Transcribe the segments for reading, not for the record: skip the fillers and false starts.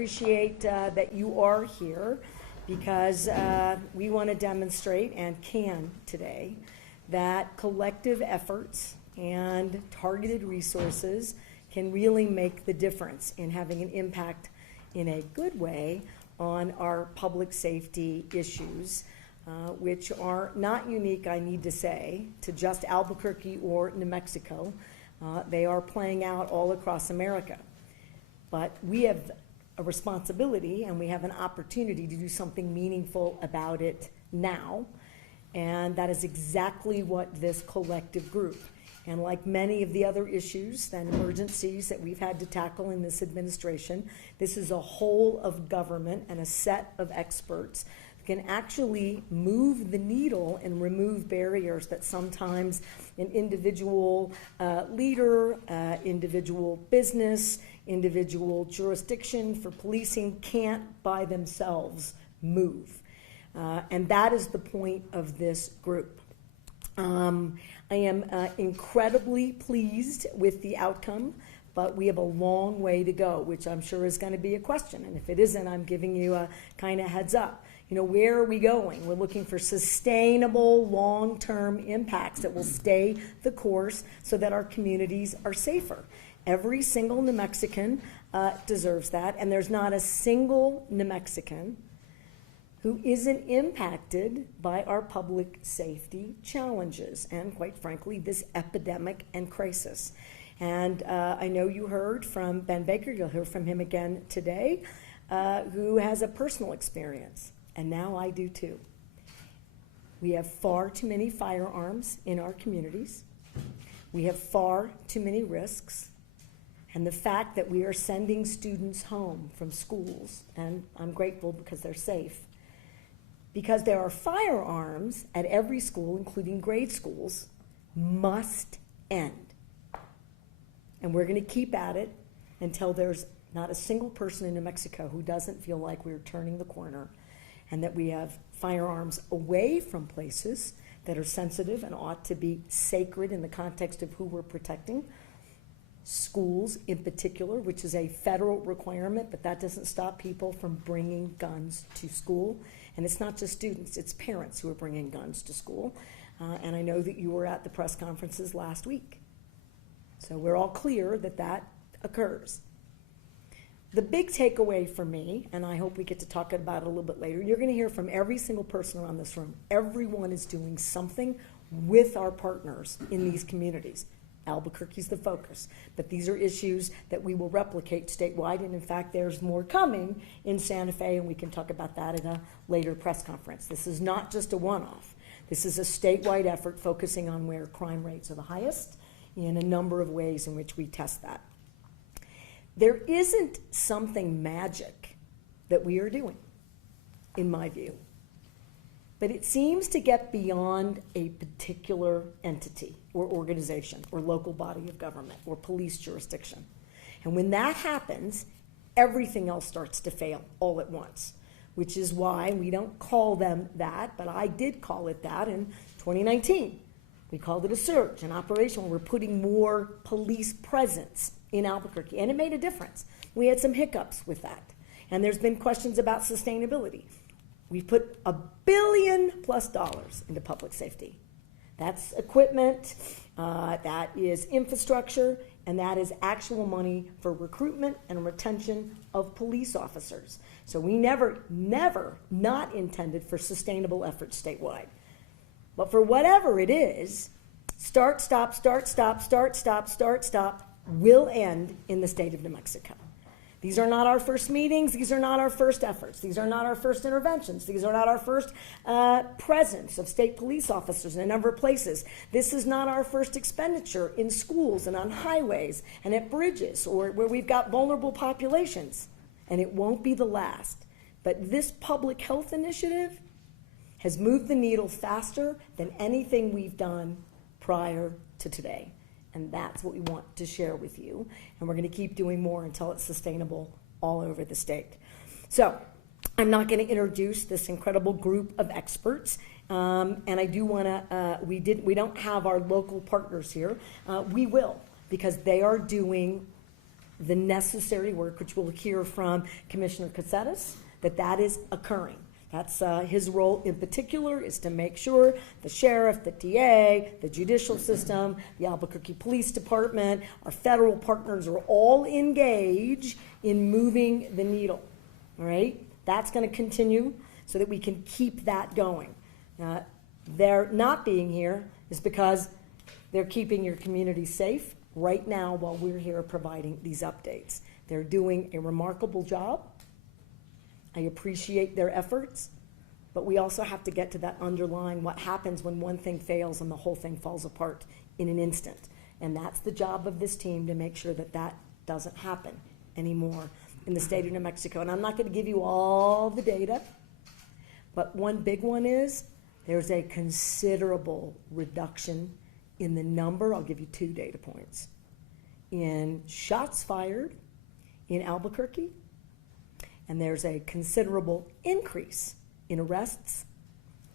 appreciate that you are here because we want to demonstrate and can today that collective efforts and targeted resources can really make the difference in having an impact in a good way on our public safety issues, which are not unique, I need to say, to just Albuquerque or New Mexico. They are playing out all across America. But we have a responsibility and we have an opportunity to do something meaningful about it now. And that is exactly what this collective group, and like many of the other issues and emergencies that we've had to tackle in this administration, this is a whole of government and a set of experts that can actually move the needle and remove barriers that sometimes an individual leader, individual business, individual jurisdiction for policing can't by themselves move. And that is the point of this group. I am incredibly pleased with the outcome, but we have a long way to go, which I'm sure is going to be a question. And if it isn't, I'm giving you a kind of heads up. You know, where are we going? We're looking for sustainable, long-term impacts that will stay the course so that our communities are safer. Every single New Mexican deserves that, and there's not a single New Mexican who isn't impacted by our public safety challenges and, quite frankly, this epidemic and crisis. And I know you heard from Ben Baker, you'll hear from him again today, who has a personal experience, and now I do too. We have far too many firearms in our communities. We have far too many risks. And the fact that we are sending students home from schools, and I'm grateful because they're safe, because there are firearms at every school, including grade schools, must end. And we're going to keep at it until there's not a single person in New Mexico who doesn't feel like we're turning the corner and that we have firearms away from places that are sensitive and ought to be sacred in the context of who we're protecting. Schools in particular, which is a federal requirement, but that doesn't stop people from bringing guns to school. And it's not just students, it's parents who are bringing guns to school. And I know that you were at the press conferences last week. So we're all clear that that occurs. The big takeaway for me, and I hope we get to talk about it a little bit later, you're going to hear from every single person around this room. Everyone is doing something with our partners in these communities. Albuquerque's the focus, but these are issues that we will replicate statewide, and in fact there's more coming in Santa Fe, and we can talk about that at a later press conference. This is not just a one-off. This is a statewide effort focusing on where crime rates are the highest in a number of ways in which we test that. There isn't something magic that we are doing, in my view. But it seems to get beyond a particular entity or organization or local body of government or police jurisdiction. And when that happens, everything else starts to fail all at once, which is why we don't call them that, but I did call it that in 2019. We called it a surge, an operation where we're putting more police presence in Albuquerque, and it made a difference. We had some hiccups with that, and there's been questions about sustainability. We've put $1 billion+ into public safety. That's equipment, that is infrastructure, and that is actual money for recruitment and retention of police officers. So we never not intended for sustainable efforts statewide. But for whatever it is, start, stop, will end in the state of New Mexico. These are not our first meetings. These are not our first efforts. These are not our first interventions. These are not our first presence of state police officers in a number of places. This is not our first expenditure in schools and on highways and at bridges or where we've got vulnerable populations. And it won't be the last. But this public health initiative has moved the needle faster than anything we've done prior to today. And that's what we want to share with you. And we're going to keep doing more until it's sustainable all over the state. So I'm not going to introduce this incredible group of experts. And I do want to, we don't have our local partners here. We will, because they are doing the necessary work, which we'll hear from Commissioner Caceres, that is occurring. That's his role in particular, is to make sure the sheriff, the DA, the judicial system, the Albuquerque Police Department, our federal partners are all engaged in moving the needle, all right? That's going to continue so that we can keep that going. Their not being here is because they're keeping your community safe right now while we're here providing these updates. They're doing a remarkable job. I appreciate their efforts, but we also have to get to that underlying what happens when one thing fails and the whole thing falls apart in an instant. And that's the job of this team, to make sure that that doesn't happen anymore in the state of New Mexico. And I'm not going to give you all the data, but one big one is there's a considerable reduction in the number, I'll give you 2 data points, in shots fired in Albuquerque, and there's a considerable increase in arrests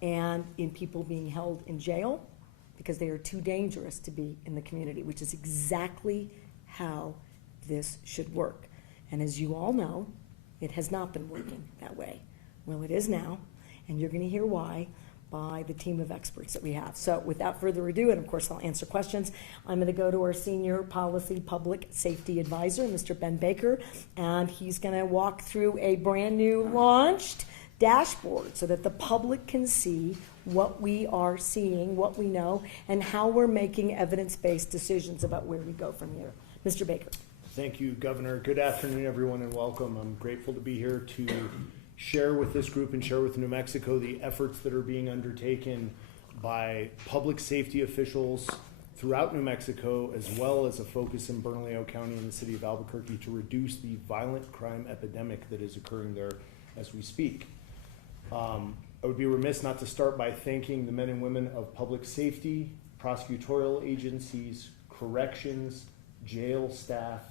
and in people being held in jail because they are too dangerous to be in the community, which is exactly how this should work. And as you all know, it has not been working that way. Well, it is now, and you're going to hear why by the team of experts that we have. So without further ado, and of course I'll answer questions, I'm going to go to our Senior Policy Public Safety Advisor, Mr. Ben Baker, and he's going to walk through a brand new launched dashboard so that the public can see what we are seeing, what we know, and how we're making evidence-based decisions about where we go from here. Mr. Baker. Thank you, Governor. Good afternoon, everyone, and welcome. I'm grateful to be here to share with this group and share with New Mexico the efforts that are being undertaken by public safety officials throughout New Mexico, as well as a focus in Bernalillo County and the city of Albuquerque to reduce the violent crime epidemic that is occurring there as we speak. I would be remiss not to start by thanking the men and women of public safety, prosecutorial agencies, corrections, jail staff,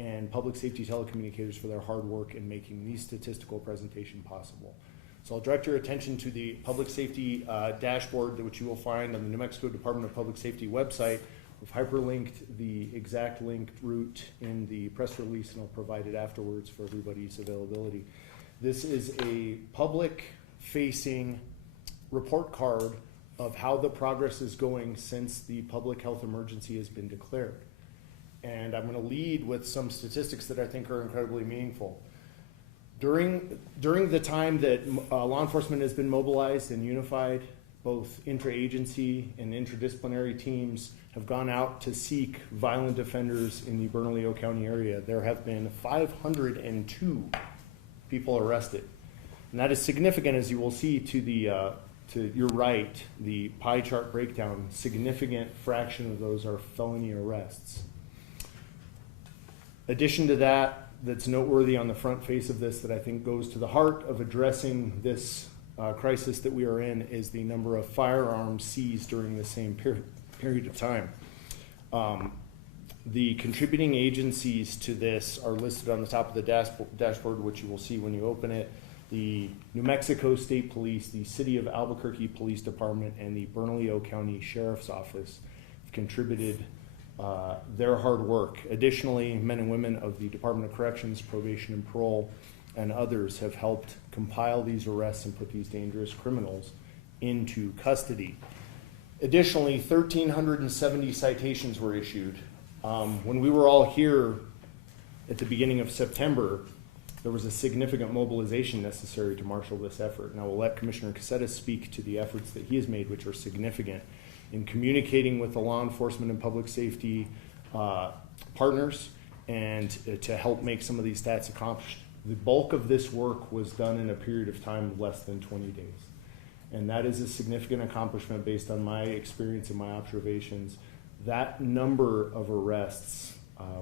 and public safety telecommunicators for their hard work in making these statistical presentation possible. So I'll direct your attention to the public safety dashboard, which you will find on the New Mexico Department of Public Safety website. We've hyperlinked the exact linked route in the press release, and I'll provide it afterwards for everybody's availability. This is a public-facing report card of how the progress is going since the public health emergency has been declared. And I'm going to lead with some statistics that I think are incredibly meaningful. During the time that law enforcement has been mobilized and unified, both intra-agency and interdisciplinary teams have gone out to seek violent offenders in the Bernalillo County area. There have been 502 people arrested. And that is significant, as you will see to your right, the pie chart breakdown. Significant fraction of those are felony arrests. Addition to that, that's noteworthy on the front face of this, that I think goes to the heart of addressing this crisis that we are in, is the number of firearms seized during the same period of time. The contributing agencies to this are listed on the top of the dashboard, which you will see when you open it. The New Mexico State Police, the City of Albuquerque Police Department, and the Bernalillo County Sheriff's Office have contributed their hard work. Additionally, men and women of the Department of Corrections, Probation and Parole, and others have helped compile these arrests and put these dangerous criminals into custody. Additionally, 1,370 citations were issued. When we were all here at the beginning of September, there was a significant mobilization necessary to marshal this effort. And I will let Commissioner Caceres speak to the efforts that he has made, which are significant in communicating with the law enforcement and public safety partners, and to help make some of these stats accomplished. The bulk of this work was done in a period of time of less than 20 days. And that is a significant accomplishment based on my experience and my observations. That number of arrests,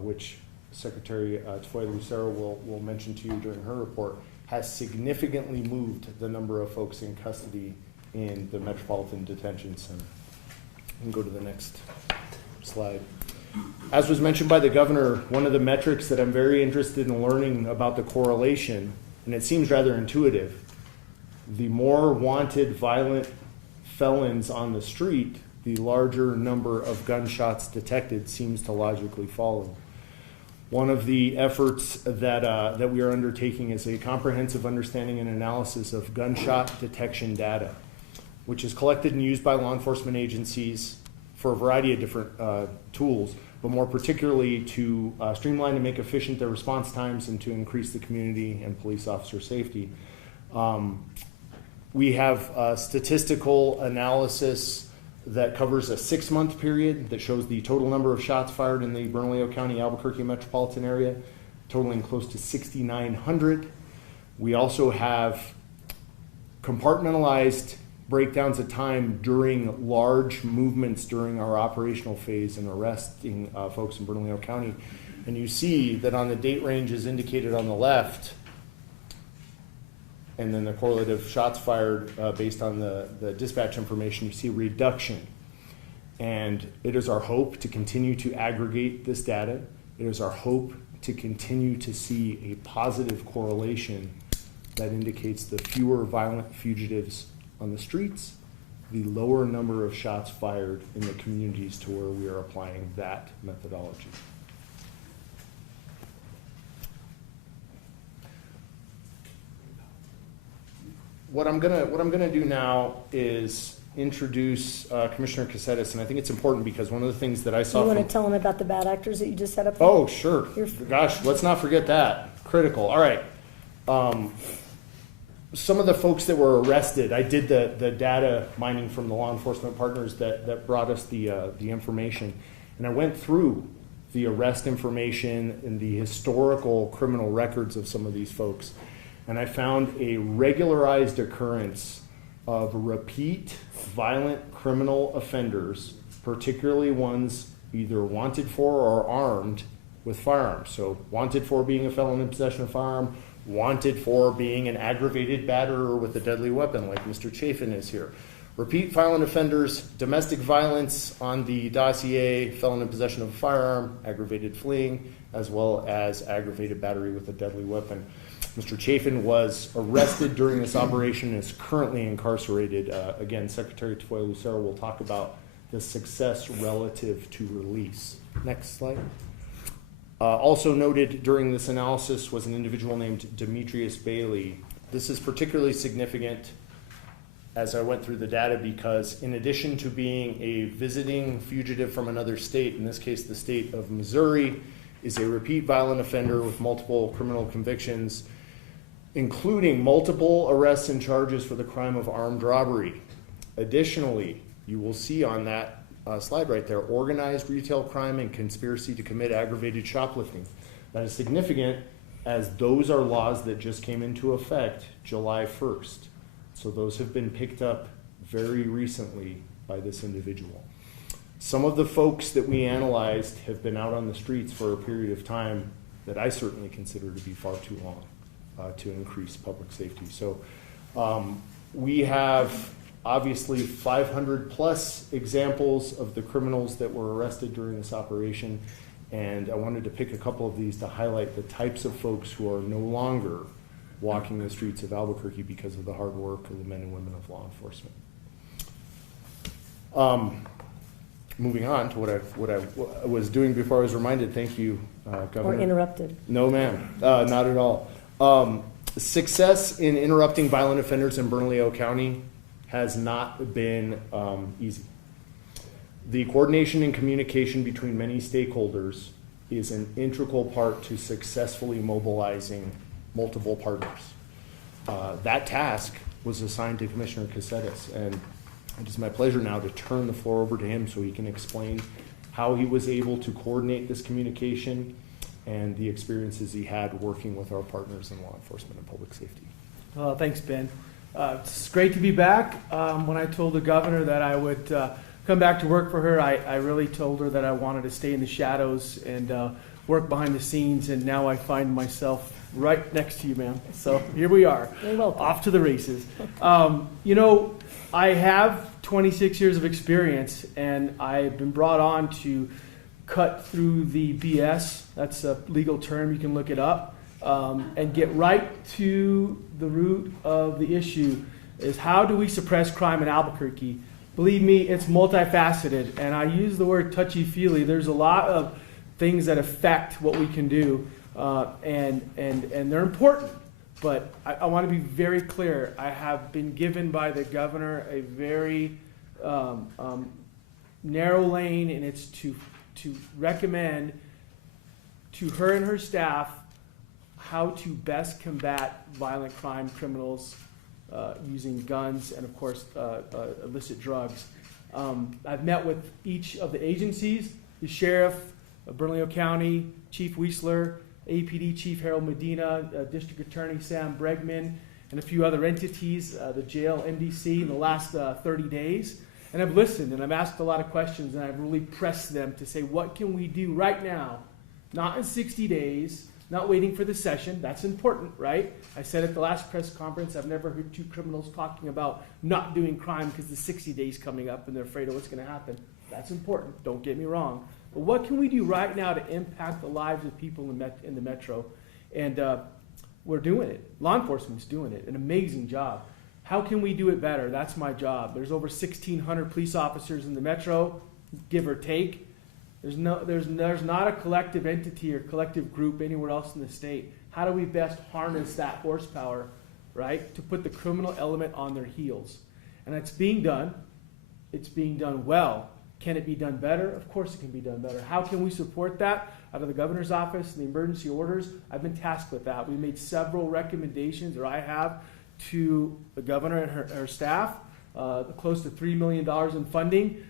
which Secretary Tafoya Lucero will mention to you during her report, has significantly moved the number of folks in custody in the Metropolitan Detention Center. And go to the next slide. As was mentioned by the governor, one of the metrics that I'm very interested in learning about the correlation, and it seems rather intuitive, the more wanted violent felons on the street, the larger number of gunshots detected seems to logically follow. One of the efforts that we are undertaking is a comprehensive understanding and analysis of gunshot detection data, which is collected and used by law enforcement agencies for a variety of different tools, but more particularly to streamline and make efficient their response times and to increase the community and police officer safety. We have a statistical analysis that covers a 6-month period that shows the total number of shots fired in the Bernalillo County, Albuquerque metropolitan area, totaling close to 6,900. We also have compartmentalized breakdowns of time during large movements during our operational phase and arresting folks in Bernalillo County. And you see that on the date ranges indicated on the left, and then the correlative shots fired based on the dispatch information, you see a reduction. And it is our hope to continue to aggregate this data. It is our hope to continue to see a positive correlation that indicates the fewer violent fugitives on the streets, the lower number of shots fired in the communities to where we are applying that methodology. What I'm gonna do now is introduce Commissioner Caceres, and I think it's important because one of the things that I saw. You want to tell them about the bad actors that you just set up? Oh, sure. Gosh, let's not forget that. Critical. All right. Some of the folks that were arrested, I did the data mining from the law enforcement partners that brought us the information, and I went through the arrest information and the historical criminal records of some of these folks. And I found a regularized occurrence of repeat violent criminal offenders, particularly ones either wanted for or armed with firearms. So wanted for being a felon in possession of a firearm, wanted for being an aggravated batterer with a deadly weapon like Mr. Chafin is here. Repeat violent offenders, domestic violence on the dossier, felon in possession of a firearm, aggravated fleeing, as well as aggravated battery with a deadly weapon. Mr. Chafin was arrested during this operation and is currently incarcerated. Again, Secretary Tafoya Lucero will talk about the success relative to release. Next slide. Also noted during this analysis was an individual named Demetrius Bailey. This is particularly significant as I went through the data because in addition to being a visiting fugitive from another state, in this case the state of Missouri, is a repeat violent offender with multiple criminal convictions, including multiple arrests and charges for the crime of armed robbery. Additionally, you will see on that slide right there, organized retail crime and conspiracy to commit aggravated shoplifting. That is significant as those are laws that just came into effect July 1st. So those have been picked up very recently by this individual. Some of the folks that we analyzed have been out on the streets for a period of time that I certainly consider to be far too long to increase public safety. So we have obviously 500 plus examples of the criminals that were arrested during this operation, and I wanted to pick a couple of these to highlight the types of folks who are no longer walking the streets of Albuquerque because of the hard work of the men and women of law enforcement. Moving on to what I was doing before I was reminded. Thank you, Governor. Or interrupted. No, ma'am, not at all. Success in interrupting violent offenders in Bernalillo County has not been easy. The coordination and communication between many stakeholders is an integral part to successfully mobilizing multiple partners. That task was assigned to Commissioner Caceres, and it is my pleasure now to turn the floor over to him so he can explain how he was able to coordinate this communication and the experiences he had working with our partners in law enforcement and public safety. Well, thanks, Ben. It's great to be back. When I told the governor that I would come back to work for her, I really told her that I wanted to stay in the shadows and work behind the scenes, and now I find myself right next to you, ma'am. So here we are, You're welcome. off to the races. I have 26 years of experience, and I've been brought on to cut through the BS. That's a legal term. You can look it up. And get right to the root of the issue is how do we suppress crime in Albuquerque? Believe me, it's multifaceted, and I use the word touchy-feely. There's a lot of things that affect what we can do, and they're important. But I want to be very clear. I have been given by the governor a very narrow lane, and it's to recommend to her and her staff how to best combat violent crime criminals using guns and, of course, illicit drugs. I've met with each of the agencies, the sheriff of Bernalillo County, Chief Weisler, APD Chief Harold Medina, District Attorney Sam Bregman, and a few other entities, the jail, MDC, in the last 30 days. And I've listened, and I've asked a lot of questions, and I've really pressed them to say, what can we do right now? Not in 60 days, not waiting for the session. That's important, right? I said at the last press conference, I've never heard two criminals talking about not doing crime because the 60 days coming up and they're afraid of what's going to happen. That's important. Don't get me wrong. But what can we do right now to impact the lives of people in the metro? And we're doing it. Law enforcement's doing it. An amazing job. How can we do it better? That's my job. There's over 1,600 police officers in the metro, give or take. There's not a collective entity or collective group anywhere else in the state. How do we best harness that horsepower, right, to put the criminal element on their heels? And it's being done. It's being done well. Can it be done better? Of course it can be done better. How can we support that? Out of the governor's office and the emergency orders, I've been tasked with that. We made several recommendations, or I have, to the governor and her staff, close to $3 million in funding.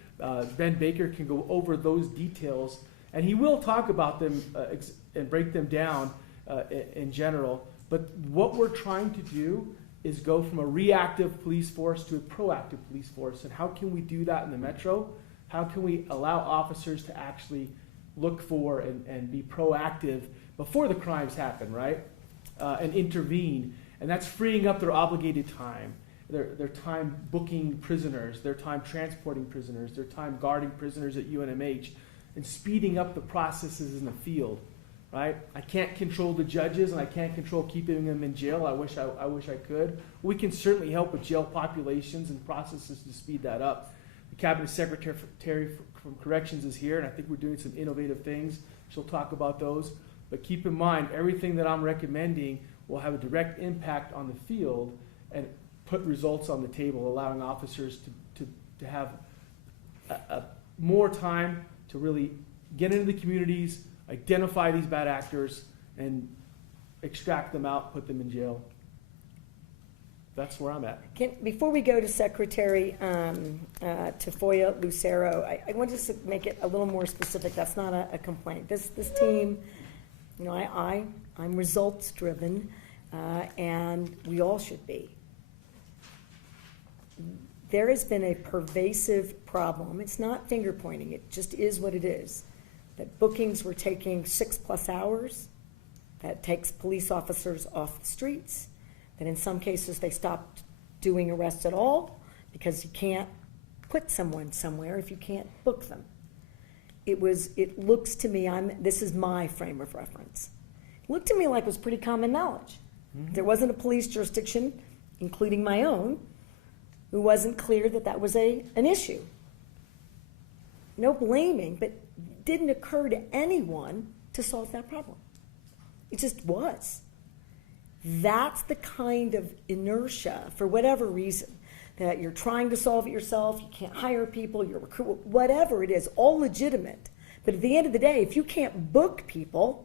Ben Baker can go over those details, and he will talk about them and break them down in general. But what we're trying to do is go from a reactive police force to a proactive police force. And how can we do that in the metro? How can we allow officers to actually look for and be proactive before the crimes happen, right? And intervene. And that's freeing up their obligated time. Their time booking prisoners, their time transporting prisoners, their time guarding prisoners at UNMH, and speeding up the processes in the field, right? I can't control the judges, and I can't control keeping them in jail. I wish I could. We can certainly help with jail populations and processes to speed that up. The Cabinet Secretary from Corrections is here, and I think we're doing some innovative things. She'll talk about those. But keep in mind, everything that I'm recommending will have a direct impact on the field and put results on the table, allowing officers to have more time to really get into the communities, identify these bad actors, and extract them out, put them in jail. That's where I'm at. Before we go to Secretary Tafoya Lucero, I want to make it a little more specific. That's not a complaint. This team, you know, I'm results driven, and we all should be. There has been a pervasive problem. It's not finger pointing. It just is what it is. That bookings were taking 6+ hours. That takes police officers off the streets. That in some cases they stopped doing arrests at all because you can't put someone somewhere if you can't book them. It looks to me, this is my frame of reference. It looked to me like it was pretty common knowledge. Mm-hmm. There wasn't a police jurisdiction, including my own, it wasn't clear that was an issue. No blaming, but it didn't occur to anyone to solve that problem. It just was. That's the kind of inertia, for whatever reason, that you're trying to solve it yourself, you can't hire people, you're recruit, whatever it is, all legitimate. But at the end of the day, if you can't book people,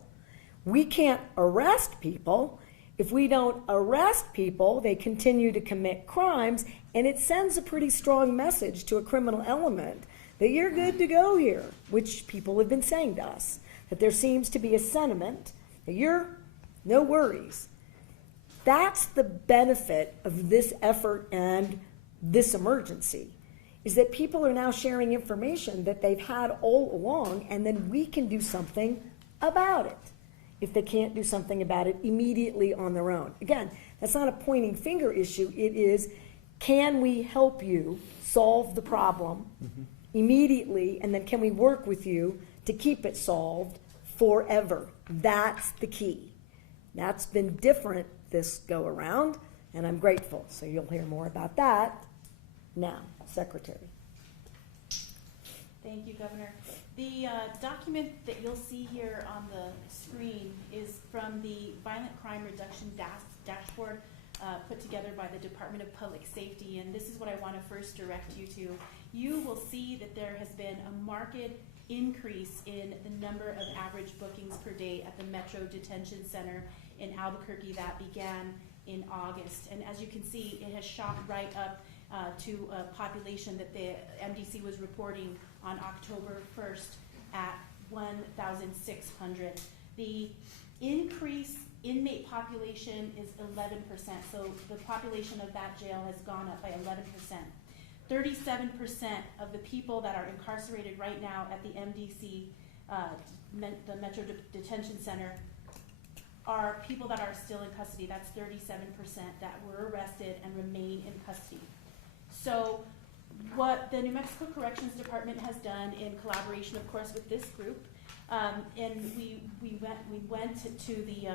we can't arrest people. If we don't arrest people, they continue to commit crimes, and it sends a pretty strong message to a criminal element that you're good to go here, which people have been saying to us, that there seems to be a sentiment that you're no worries. That's the benefit of this effort and this emergency, is that people are now sharing information that they've had all along, and then we can do something about it if they can't do something about it immediately on their own. Again, that's not a pointing finger issue. It is, can we help you solve the problem immediately, and then can we work with you to keep it solved forever? That's the key. That's been different this go around, and I'm grateful. So you'll hear more about that now, Secretary. Thank you, Governor. The document that you'll see here on the screen is from the Violent Crime Reduction Dashboard put together by the Department of Public Safety, and this is what I want to first direct you to. You will see that there has been a marked increase in the number of average bookings per day at the Metro Detention Center in Albuquerque that began in August. And as you can see, it has shot right up to a population that the MDC was reporting on October 1st at 1,600. The increase inmate population is 11%, so the population of that jail has gone up by 11%. 37% of the people that are incarcerated right now at the MDC, the Metro Detention Center, are people that are still in custody. That's 37% that were arrested and remain in custody. So what the New Mexico Corrections Department has done in collaboration, of course, with this group, and we went to the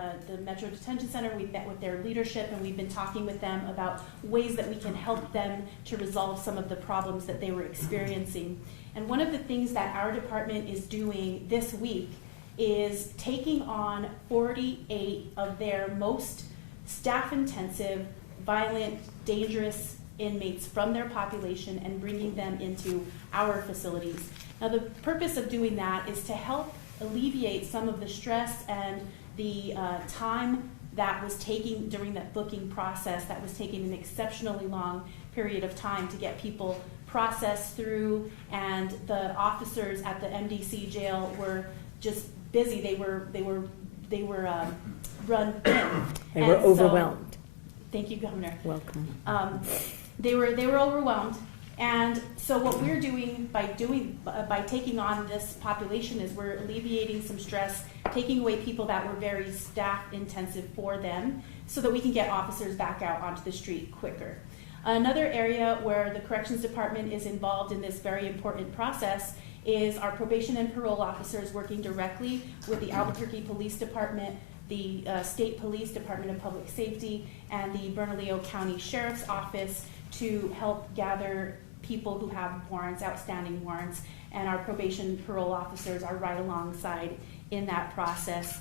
Metro Detention Center. We met with their leadership, and we've been talking with them about ways that we can help them to resolve some of the problems that they were experiencing. And one of the things that our department is doing this week is taking on 48 of their most staff-intensive, violent, dangerous inmates from their population and bringing them into our facilities. Now, the purpose of doing that is to help alleviate some of the stress and the time that was taking during that booking process, that was taking an exceptionally long period of time to get people processed through, and the officers at the MDC jail were just busy. They were run thin. They were overwhelmed. Thank you, Governor. Welcome. They were overwhelmed, and so what we're doing by taking on this population is we're alleviating some stress, taking away people that were very staff intensive for them, so that we can get officers back out onto the street quicker. Another area where the Corrections Department is involved in this very important process is our probation and parole officers working directly with the Albuquerque Police Department, the State Police Department of Public Safety, and the Bernalillo County Sheriff's Office to help gather people who have warrants, outstanding warrants, and our probation parole officers are right alongside in that process.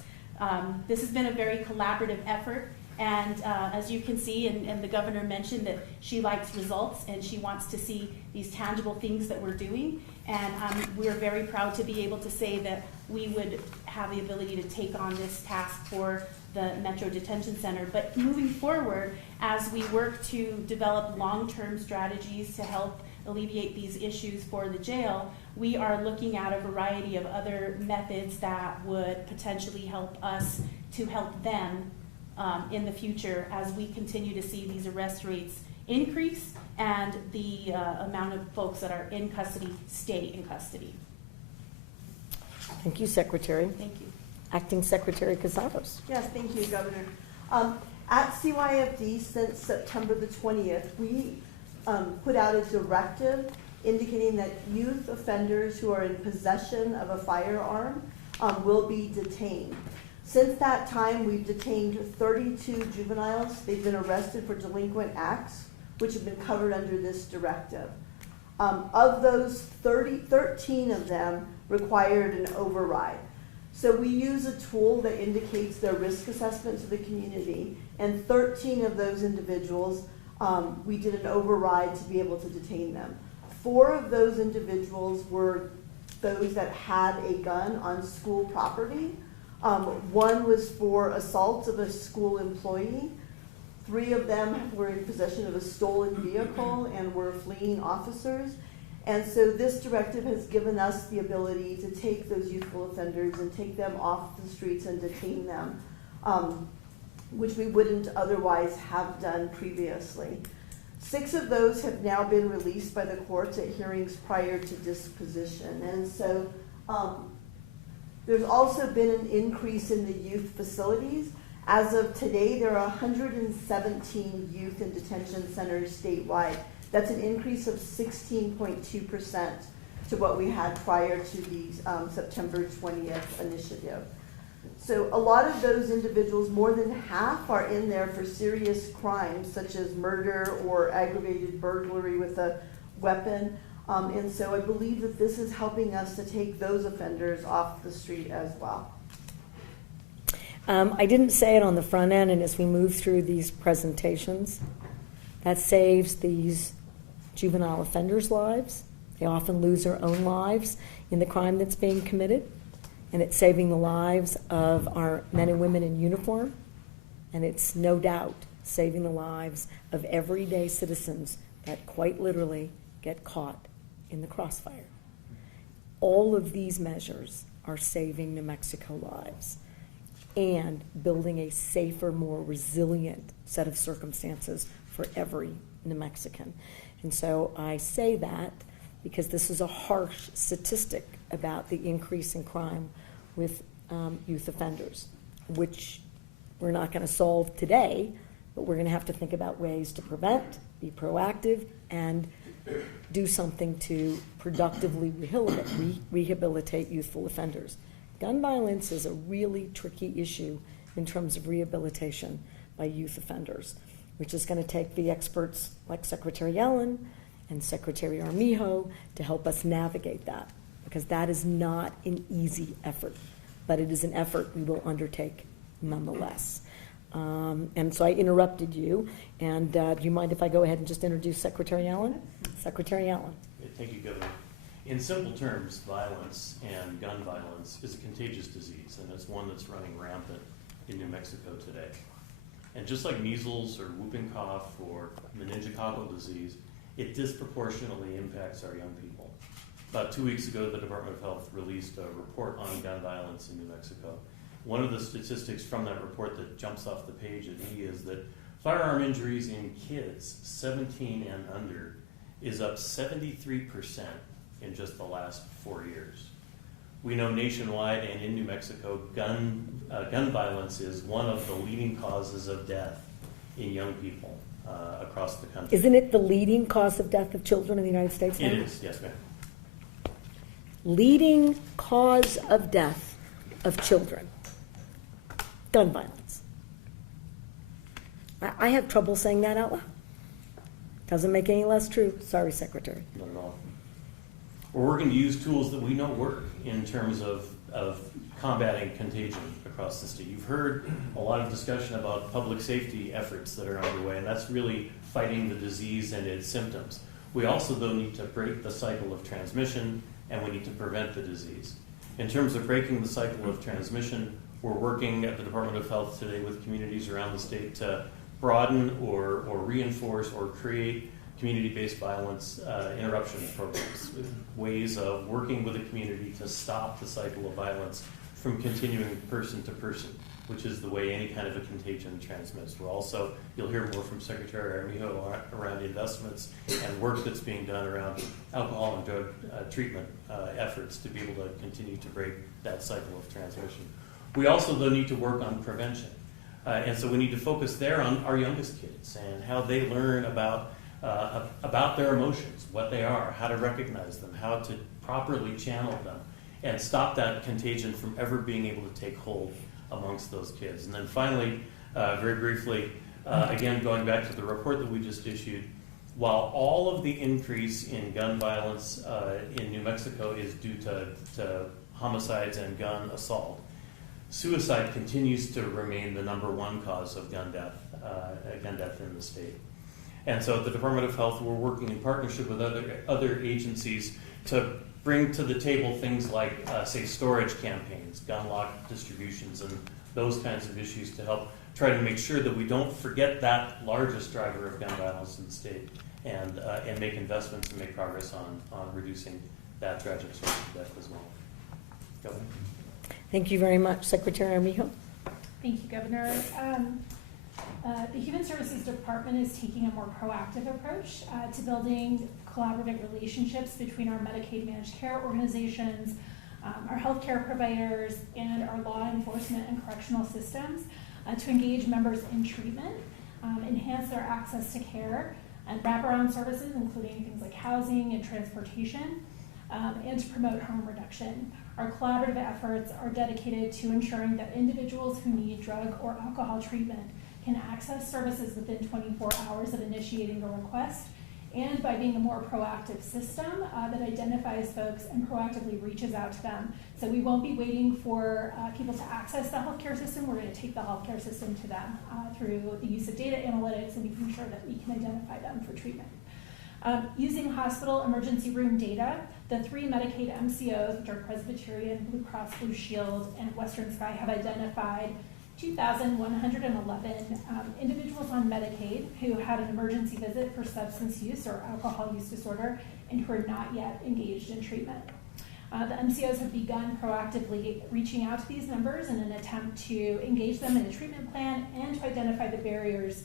This has been a very collaborative effort, and as you can see, and the governor mentioned that she likes results and she wants to see these tangible things that we're doing, and we're very proud to be able to say that we would have the ability to take on this task for the Metro Detention Center. But moving forward, as we work to develop long-term strategies to help alleviate these issues for the jail, we are looking at a variety of other methods that would potentially help us to help them in the future as we continue to see these arrest rates increase and the amount of folks that are in custody stay in custody. Thank you, Secretary. Thank you. Acting Secretary Casados. Yes, thank you, Governor. At CYFD since September the 20th, we put out a directive indicating that youth offenders who are in possession of a firearm will be detained. Since that time, we've detained 32 juveniles. They've been arrested for delinquent acts, which have been covered under this directive. Of those, 13 of them required an override. So we use a tool that indicates their risk assessment to the community, and 13 of those individuals, we did an override to be able to detain them. 4 of those individuals were those that had a gun on school property. 1 was for assault of a school employee. 3 of them were in possession of a stolen vehicle and were fleeing officers. And so this directive has given us the ability to take those youthful offenders and take them off the streets and detain them, which we wouldn't otherwise have done previously. 6 of those have now been released by the courts at hearings prior to disposition. And so there's also been an increase in the youth facilities. As of today, there are 117 youth in detention centers statewide. That's an increase of 16.2% to what we had prior to the September 20th initiative. So a lot of those individuals, more than half, are in there for serious crimes such as murder or aggravated burglary with a weapon. And so I believe that this is helping us to take those offenders off the street as well. I didn't say it on the front end, and as we move through these presentations, that saves these juvenile offenders' lives. They often lose their own lives in the crime that's being committed, and it's saving the lives of our men and women in uniform, and it's no doubt saving the lives of everyday citizens that quite literally get caught in the crossfire. All of these measures are saving New Mexico lives and building a safer, more resilient set of circumstances for every New Mexican. And so I say that because this is a harsh statistic about the increase in crime with youth offenders, which we're not going to solve today, but we're going to have to think about ways to prevent, be proactive, and do something to productively rehabilitate youthful offenders. Gun violence is a really tricky issue in terms of rehabilitation by youth offenders, which is going to take the experts like Secretary Yellen and Secretary Armijo to help us navigate that, because that is not an easy effort, but it is an effort we will undertake nonetheless. And so I interrupted you, and do you mind if I go ahead and just introduce Secretary Allen? Secretary Allen. Thank you, Governor. In simple terms, violence and gun violence is a contagious disease, and it's one that's running rampant in New Mexico today. And just like measles or whooping cough or meningococcal disease, it disproportionately impacts our young people. About 2 weeks ago, the Department of Health released a report on gun violence in New Mexico. One of the statistics from that report that jumps off the page at me is that firearm injuries in kids 17 and under is up 73% in just the last 4 years. We know nationwide and in New Mexico, gun violence is one of the leading causes of death in young people across the country. Isn't it the leading cause of death of children in the United States now? It is, yes, ma'am. Leading cause of death of children. Gun violence. I have trouble saying that out loud. Doesn't make it any less true. Sorry, Secretary. Not at all. We're working to use tools that we know work in terms of combating contagion across the state. You've heard a lot of discussion about public safety efforts that are underway, and that's really fighting the disease and its symptoms. We also, though, need to break the cycle of transmission, and we need to prevent the disease. In terms of breaking the cycle of transmission, we're working at the Department of Health today with communities around the state to broaden or reinforce or create community-based violence interruption programs, ways of working with the community to stop the cycle of violence from continuing person to person, which is the way any kind of a contagion transmits. We're also, you'll hear more from Secretary Armijo around investments and work that's being done around alcohol and drug treatment efforts to be able to continue to break that cycle of transmission. We also, though, need to work on prevention. And so we need to focus there on our youngest kids and how they learn about their emotions, what they are, how to recognize them, how to properly channel them, and stop that contagion from ever being able to take hold amongst those kids. And then finally, very briefly, again, going back to the report that we just issued, while all of the increase in gun violence in New Mexico is due to homicides and gun assault, suicide continues to remain the #1 cause of gun death in the state. And so at the Department of Health, we're working in partnership with other agencies to bring to the table things like, say, storage campaigns, gun lock distributions, and those kinds of issues to help try to make sure that we don't forget that largest driver of gun violence in the state, and make investments and make progress on reducing that tragic source of death as well. Governor? Thank you very much. Secretary Armijo. Thank you, Governor. The Human Services Department is taking a more proactive approach to building collaborative relationships between our Medicaid managed care organizations, our healthcare providers, and our law enforcement and correctional systems to engage members in treatment, enhance their access to care, and wraparound services, including things like housing and transportation, and to promote harm reduction. Our collaborative efforts are dedicated to ensuring that individuals who need drug or alcohol treatment can access services within 24 hours of initiating a request and by being a more proactive system that identifies folks and proactively reaches out to them. So we won't be waiting for people to access the healthcare system. We're going to take the healthcare system to them through the use of data analytics and making sure that we can identify them for treatment. Using hospital emergency room data, the 3 Medicaid MCOs, which are Presbyterian, Blue Cross Blue Shield, and Western Sky, have identified 2,111 individuals on Medicaid who had an emergency visit for substance use or alcohol use disorder and who are not yet engaged in treatment. The MCOs have begun proactively reaching out to these members in an attempt to engage them in a treatment plan and to identify the barriers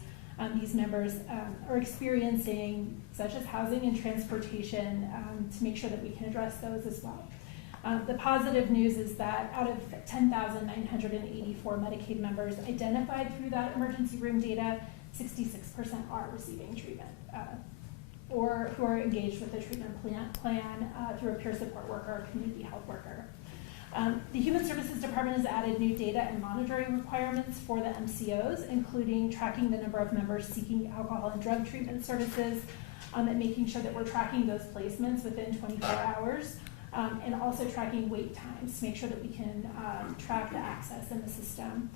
these members are experiencing, such as housing and transportation, to make sure that we can address those as well. The positive news is that out of 10,984 Medicaid members identified through that emergency room data, 66% are receiving treatment or who are engaged with the treatment plan through a peer support worker or community health worker. The Human Services Department has added new data and monitoring requirements for the MCOs, including tracking the number of members seeking alcohol and drug treatment services, and making sure that we're tracking those placements within 24 hours, and also tracking wait times to make sure that we can track the access in the system.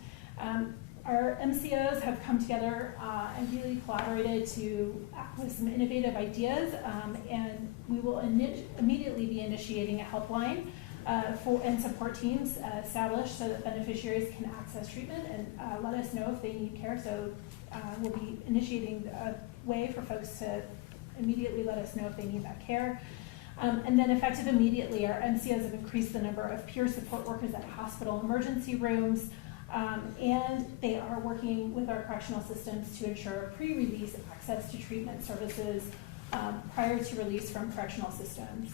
Our MCOs have come together and really collaborated with some innovative ideas, and we will immediately be initiating a helpline and support teams established so that beneficiaries can access treatment and let us know if they need care. So we'll be initiating a way for folks to immediately let us know if they need that care. And then effective immediately, our MCOs have increased the number of peer support workers at hospital emergency rooms, and they are working with our correctional systems to ensure pre-release access to treatment services prior to release from correctional systems.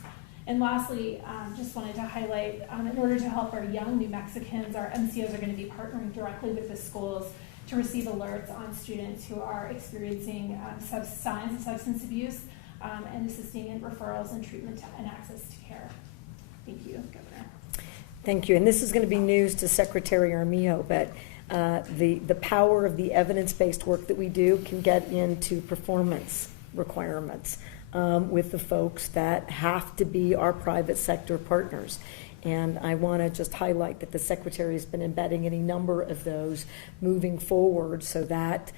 And lastly, just wanted to highlight, in order to help our young New Mexicans, our MCOs are going to be partnering directly with the schools to receive alerts on students who are experiencing signs of substance abuse and assisting in referrals and treatment and access to care. Thank you, Governor. Thank you. And this is going to be news to Secretary Armijo, but the power of the evidence-based work that we do can get into performance requirements with the folks that have to be our private sector partners. And I want to just highlight that the Secretary has been embedding any number of those moving forward so that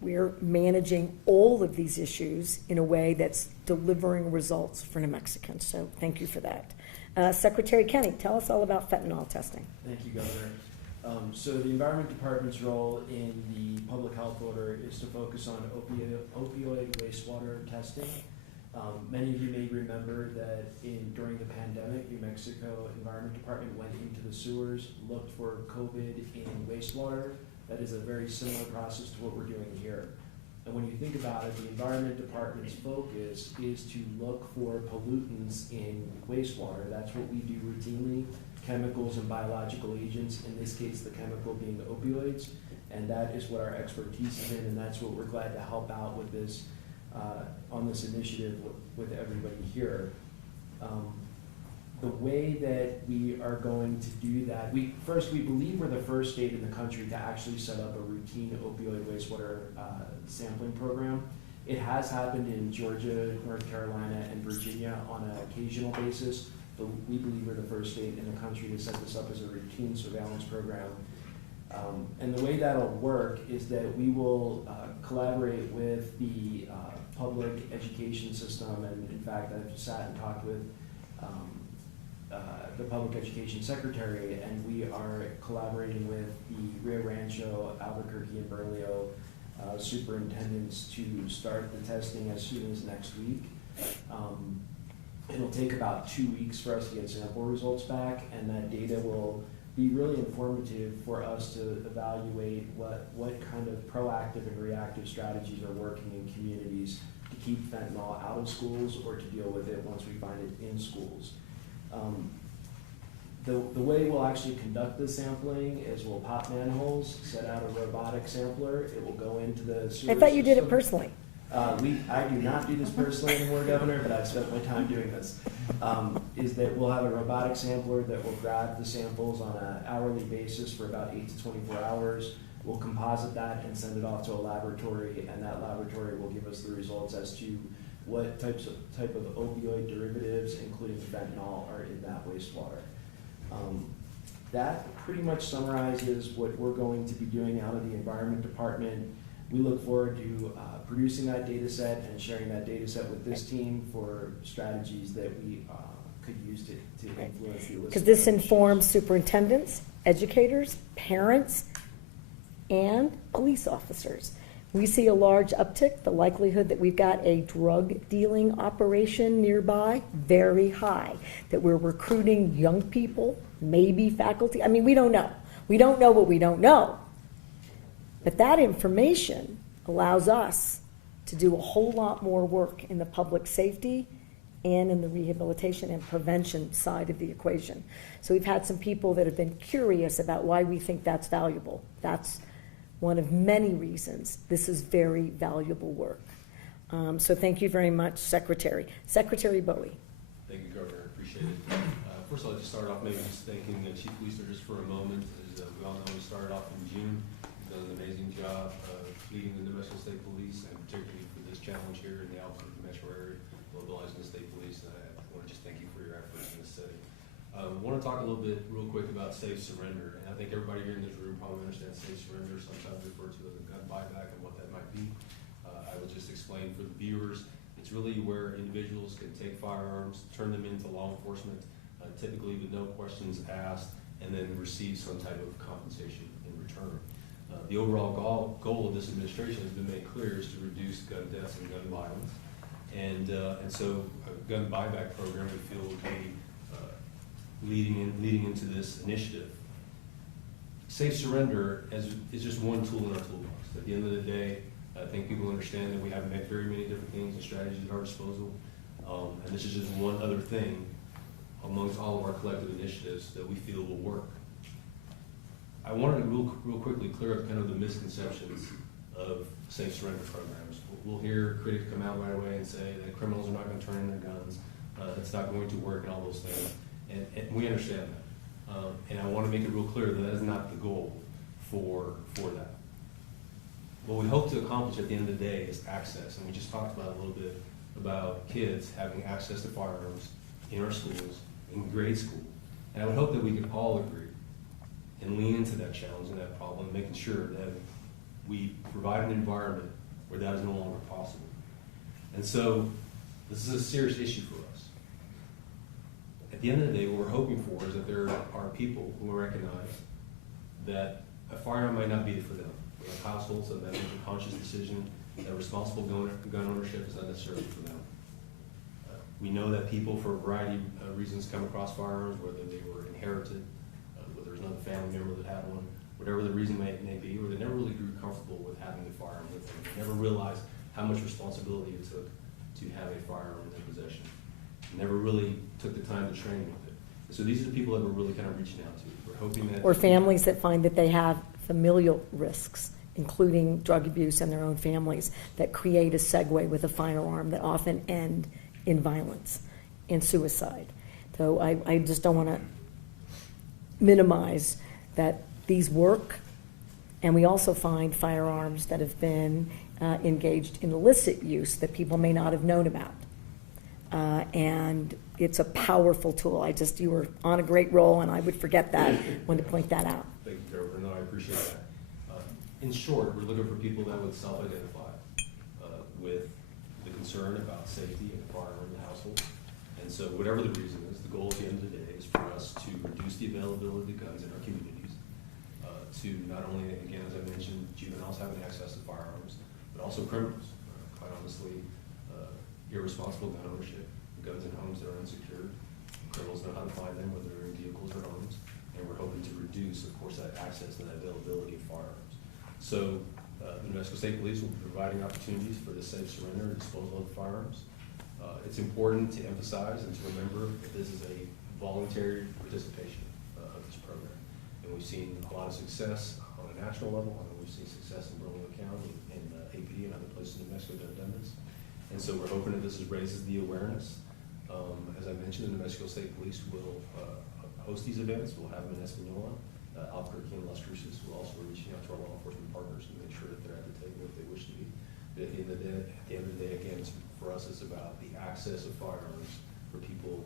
we're managing all of these issues in a way that's delivering results for New Mexicans. So thank you for that. Secretary Kenny, tell us all about fentanyl testing. Thank you, Governor. So the Environment Department's role in the public health order is to focus on opioid wastewater testing. Many of you may remember that during the pandemic, New Mexico Environment Department went into the sewers, looked for COVID in wastewater. That is a very similar process to what we're doing here. And when you think about it, the Environment Department's focus is to look for pollutants in wastewater. That's what we do routinely, chemicals and biological agents, in this case the chemical being opioids, and that is what our expertise is in, and that's what we're glad to help out with this, on this initiative with everybody here. The way that we are going to do that, we believe we're the first state in the country to actually set up a routine opioid wastewater sampling program. It has happened in Georgia, North Carolina, and Virginia on an occasional basis, but we believe we're the first state in the country to set this up as a routine surveillance program. And the way that'll work is that we will collaborate with the public education system, and in fact I've sat and talked with the public education secretary, and we are collaborating with the Rio Rancho, Albuquerque, and Bernalillo superintendents to start the testing as soon as next week. It'll take about 2 weeks for us to get sample results back, and that data will be really informative for us to evaluate what kind of proactive and reactive strategies are working in communities to keep fentanyl out of schools or to deal with it once we find it in schools. The way we'll actually conduct the sampling is we'll pop manholes, set out a robotic sampler, it will go into the sewer I thought you did it system. personally. I do not do this personally anymore, Governor, but I've spent my time doing this. Is that we'll have a robotic sampler that will grab the samples on an hourly basis for about 8 to 24 hours. We'll composite that and send it off to a laboratory, and that laboratory will give us the results as to what type of opioid derivatives, including fentanyl, are in that wastewater. That pretty much summarizes what we're going to be doing out of the Environment Department. We look forward to producing that data set and sharing that data set with this team for strategies that we could use to influence the illicit. Because this purchases. informs superintendents, educators, parents, and police officers. We see a large uptick. The likelihood that we've got a drug dealing operation nearby, very high. That we're recruiting young people, maybe faculty. I mean, we don't know. We don't know what we don't know. But that information allows us to do a whole lot more work in the public safety and in the rehabilitation and prevention side of the equation. So we've had some people that have been curious about why we think that's valuable. That's one of many reasons this is very valuable work. So thank you very much, Secretary. Secretary Bowie. Thank you, Governor. Appreciate it. First, I'll just start off maybe just thanking Chief Police just for a moment. As we all know, we started off in June. He's done an amazing job leading the New Mexico State Police, and particularly for this challenge here in the Albuquerque metro area, mobilizing the state police. And I want to just thank you for your efforts in this setting. I want to talk a little bit real quick about safe surrender. And I think everybody here in this room probably understands safe surrender, sometimes referred to as a gun buyback, and what that might be. I will just explain for the viewers. It's really where individuals can take firearms, turn them into law enforcement, typically with no questions asked, and then receive some type of compensation in return. The overall goal of this administration has been made clear is to reduce gun deaths and gun violence. And so a gun buyback program we feel would be leading into this initiative. Safe surrender is just one tool in our toolbox. At the end of the day, I think people understand that we have very many different things and strategies at our disposal. And this is just one other thing amongst all of our collective initiatives that we feel will work. I wanted to real quickly clear up kind of the misconceptions of safe surrender programs. We'll hear critics come out right away and say that criminals are not going to turn in their guns, it's not going to work, and all those things. And we understand that. And I want to make it real clear that that is not the goal for that. What we hope to accomplish at the end of the day is access, and we just talked about a little bit about kids having access to firearms in our schools, in grade school. And I would hope that we could all agree and lean into that challenge and that problem, making sure that we provide an environment where that is no longer possible. And so this is a serious issue for us. At the end of the day, what we're hoping for is that there are people who recognize that a firearm might not be for them. We have households that make a conscious decision that responsible gun ownership is not necessarily for them. We know that people, for a variety of reasons, come across firearms, whether they were inherited, whether there's another family member that had one, whatever the reason may be, or they never really grew comfortable with having a firearm with them. They never realized how much responsibility it took to have a firearm in their possession. Never really took the time to train with it. So these are the people that we're really kind of reaching out to. We're hoping that... Or families that find that they have familial risks, including drug abuse in their own families, that create a segue with a firearm that often end in violence and suicide. So I just don't want to minimize that these work, and we also find firearms that have been engaged in illicit use that people may not have known about. And it's a powerful tool. You were on a great roll, and I would forget that, wanted to point that out. Thank you, Governor. No, I appreciate that. In short, we're looking for people that would self-identify with the concern about safety and the firearm in the household. And so whatever the reason is, the goal at the end of the day is for us to reduce the availability of guns in our communities, to not only, again, as I mentioned, juveniles having access to firearms, but also criminals. Quite honestly, irresponsible gun ownership, guns in homes that are unsecured. Criminals know how to find them, whether they're in vehicles or homes, and we're hoping to reduce, of course, that access and that availability of firearms. So the New Mexico State Police will be providing opportunities for the safe surrender and disposal of firearms. It's important to emphasize and to remember that this is a voluntary participation of this program. And we've seen a lot of success on a national level. I mean, we've seen success in Bernalillo County and APD and other places in New Mexico that have done this. And so we're hoping that this raises the awareness. As I mentioned, the New Mexico State Police will host these events. We'll have them in Espanola. Albuquerque and Las Cruces will also be reaching out to our law enforcement partners to make sure that they're at the table if they wish to be. But at the end of the day, again, it's for us, it's about the access of firearms for people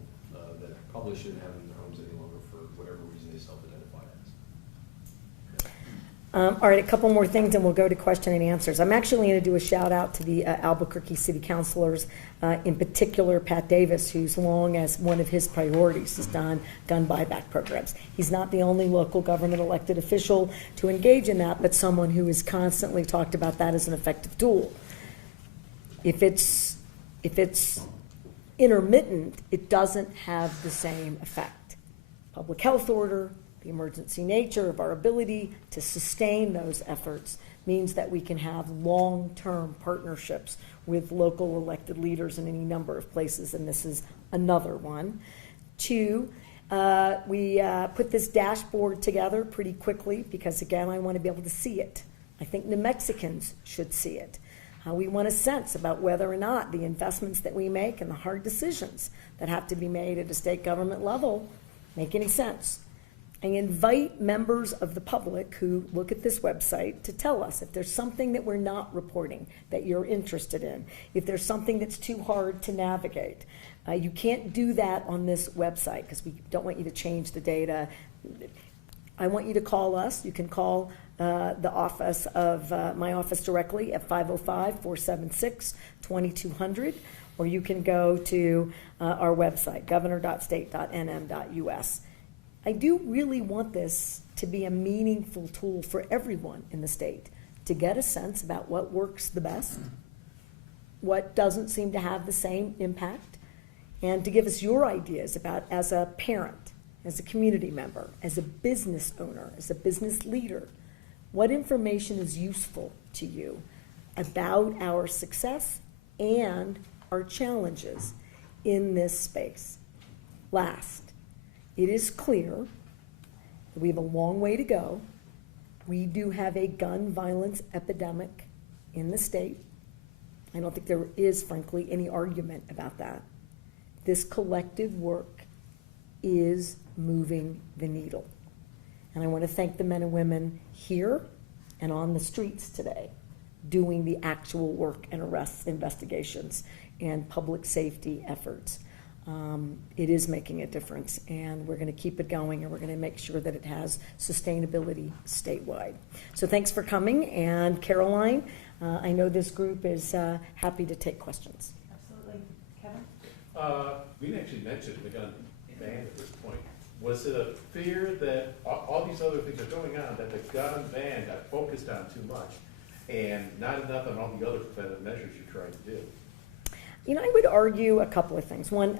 that probably shouldn't have them in their homes any longer for whatever reason they self-identify as. All right, a couple more things and we'll go to question and answers. I'm actually going to do a shout out to the Albuquerque City Councilors, in particular Pat Davis, who's long as one of his priorities has done gun buyback programs. He's not the only local government elected official to engage in that, but someone who has constantly talked about that as an effective tool. If it's intermittent, it doesn't have the same effect. Public health order, the emergency nature of our ability to sustain those efforts means that we can have long-term partnerships with local elected leaders in any number of places, and this is another one. Two, we put this dashboard together pretty quickly because, again, I want to be able to see it. I think New Mexicans should see it. We want a sense about whether or not the investments that we make and the hard decisions that have to be made at a state government level make any sense. I invite members of the public who look at this website to tell us if there's something that we're not reporting that you're interested in, if there's something that's too hard to navigate. You can't do that on this website because we don't want you to change the data. I want you to call us. You can call the office of my office directly at 505-476-2200, or you can go to our website, governor.state.nm.us. I do really want this to be a meaningful tool for everyone in the state to get a sense about what works the best, what doesn't seem to have the same impact, and to give us your ideas about, as a parent, as a community member, as a business owner, as a business leader, what information is useful to you about our success and our challenges in this space. Last, it is clear that we have a long way to go. We do have a gun violence epidemic in the state. I don't think there is, frankly, any argument about that. This collective work is moving the needle. And I want to thank the men and women here and on the streets today doing the actual work and arrests, investigations, and public safety efforts. It is making a difference, and we're going to keep it going, and we're going to make sure that it has sustainability statewide. So thanks for coming, and Caroline, I know this group is happy to take questions. Absolutely. Kevin? We didn't actually mention the gun ban at this point. Was it a fear that all these other things are going on, that the gun ban got focused on too much and not enough on all the other preventive measures you're trying to do? You know, I would argue a couple of things. One,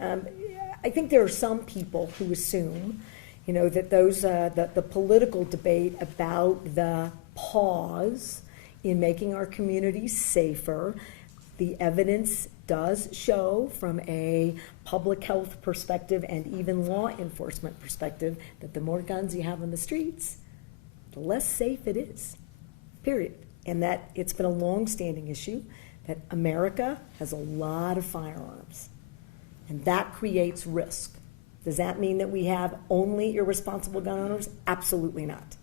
I think there are some people who assume, you know, that those the political debate about the pause in making our communities safer, the evidence does show from a public health perspective and even law enforcement perspective that the more guns you have on the streets, the less safe it is, period. And that it's been a long-standing issue that America has a lot of firearms, and that creates risk. Does that mean that we have only irresponsible gun owners? Absolutely not.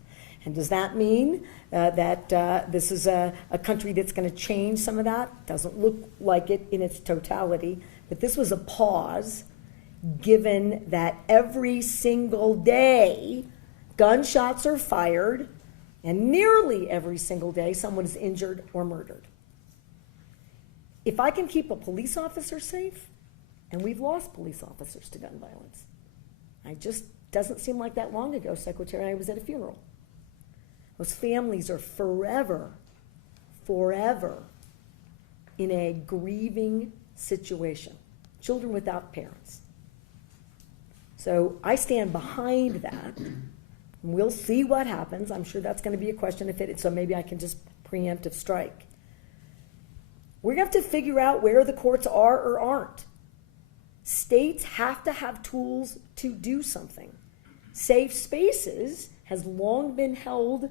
And does that mean that this is a country that's going to change some of that? Doesn't look like it in its totality, but this was a pause given that every single day gunshots are fired, and nearly every single day someone is injured or murdered. If I can keep a police officer safe, and we've lost police officers to gun violence. Doesn't seem like that long ago, Secretary, I was at a funeral. Those families are forever in a grieving situation. Children without parents. So I stand behind that. We'll see what happens. I'm sure that's going to be a question so maybe I can just preemptive strike. We're going to have to figure out where the courts are or aren't. States have to have tools to do something. Safe spaces has long been held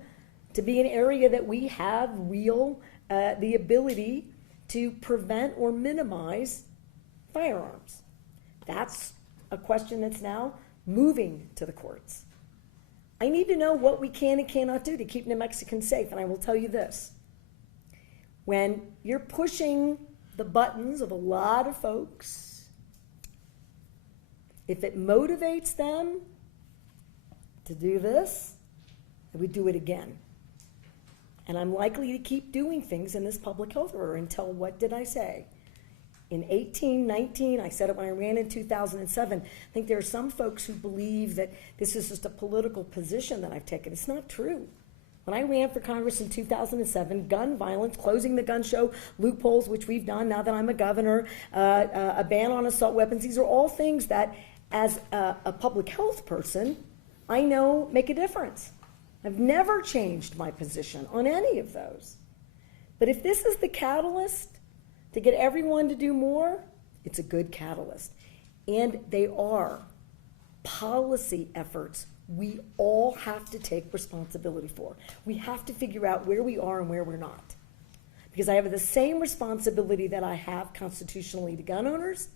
to be an area that we have the ability to prevent or minimize firearms. That's a question that's now moving to the courts. I need to know what we can and cannot do to keep New Mexicans safe, and I will tell you this. When you're pushing the buttons of a lot of folks, if it motivates them to do this, I would do it again. And I'm likely to keep doing things in this public health order until, what did I say? In 18, 19, I said it when I ran in 2007, I think there are some folks who believe that this is just a political position that I've taken. It's not true. When I ran for Congress in 2007, gun violence, closing the gun show loopholes, which we've done now that I'm a governor, a ban on assault weapons, these are all things that, as a public health person, I know make a difference. I've never changed my position on any of those. But if this is the catalyst to get everyone to do more, it's a good catalyst. And they are policy efforts we all have to take responsibility for. We have to figure out where we are and where we're not. Because I have the same responsibility that I have constitutionally to gun owners,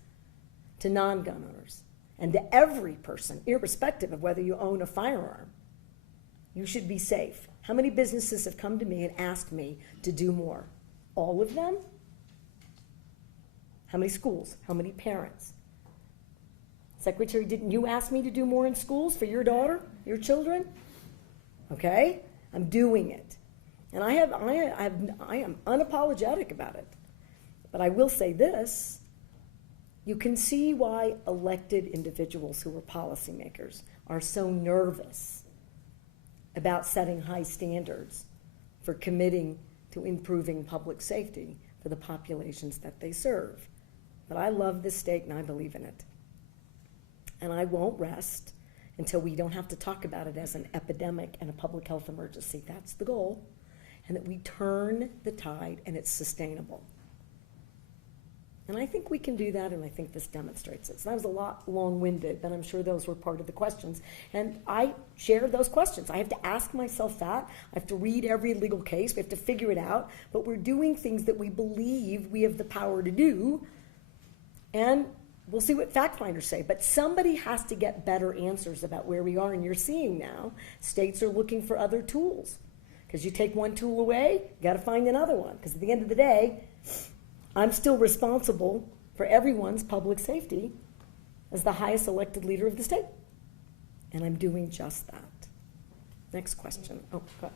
to non-gun owners, and to every person, irrespective of whether you own a firearm. You should be safe. How many businesses have come to me and asked me to do more? All of them? How many schools? How many parents? Secretary, didn't you ask me to do more in schools for your daughter, your children? Okay, I'm doing it. And I am unapologetic about it. But I will say this, you can see why elected individuals who are policymakers are so nervous about setting high standards for committing to improving public safety for the populations that they serve. But I love this state and I believe in it. And I won't rest until we don't have to talk about it as an epidemic and a public health emergency. That's the goal. And that we turn the tide and it's sustainable. And I think we can do that, and I think this demonstrates it. So that was a lot long-winded, but I'm sure those were part of the questions. And I share those questions. I have to ask myself that. I have to read every legal case. We have to figure it out. But we're doing things that we believe we have the power to do. And we'll see what fact finders say. But somebody has to get better answers about where we are. And you're seeing now states are looking for other tools. Because you take one tool away, you got to find another one. Because at the end of the day, I'm still responsible for everyone's public safety as the highest elected leader of the state. And I'm doing just that. Next question. Oh, go ahead.